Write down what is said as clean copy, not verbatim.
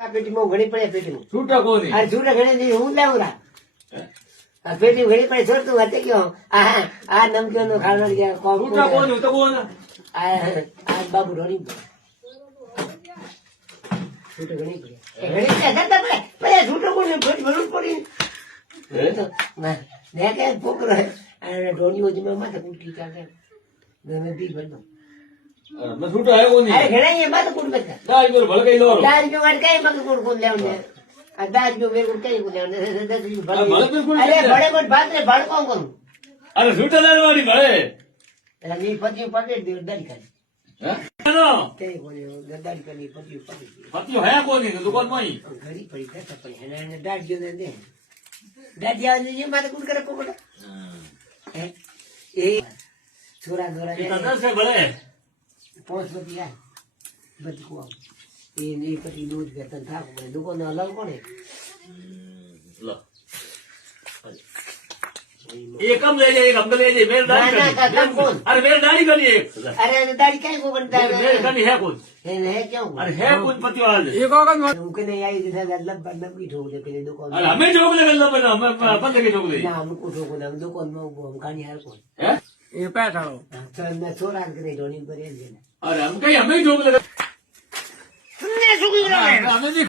આ પેટીમાં ઘણી પડે પેટીમાં છૂટા કોની આ છૂટા ઘણી નહીં હું લાવું રા આ પેટી ઘણી પડે છોડતું hatte કયો આ નમકીનો ખાવાનો ગયા કોમ છૂટા કોની તો કોણ આ બાબુ રોણી છૂટા ઘણી પડે ઘણી પડે પડે છૂટો કોને પેટ ભરું પડી ને કે પોકરો અને ઢોળીઓ જમે માથે કુટકી ચાલે મેં બી ભરતો मैं छूटा है कोनी अरे घड़ा ये बात कौन बता दाल को भल गई लो दाल जो मर गए मग कौन ले आने आ दाल जो मेरे को कहीं को ले आने अरे बड़े को बात रे बड़ कौन करूं अरे छूटा दाल वाली भले अरे पति पकड़ दे दाल कर हैं नो कहीं को ले दाल करनी पति पकड़ पतियो है कोनी दुकान में ही घड़ी पड़ी कैसा पड़ी है ना दाल जो दे दाल या ये मारे कौन करे पकड़ है ए छोरा छोरा कितना से भले 5 रुपया बचको ये नहीं पति दूध के तंथा को दुकान अलग कोने लो एक कम ले जाए एक हम ले जाए मेरे दाढ़ी कौन अरे मेरे दाढ़ी करनी है अरे दाढ़ी कहीं को बनता है मेरे करनी है कौन है क्यों अरे है कौन पति वाला एक वक्त उनके नहीं आई जैसा लल्लब नबी ठोक दे पहले दुकान अरे हमें जोक ले गल्ला बना मैं बंद के जोक ले ना हमको ठोको ना दुकान में वो हम कहानी हर कौन हैं ये पैठाड़ो चल मैं छोरा के ढोनी पर अरे हम कहीं हमें जोक ले तुमने सुखी हमें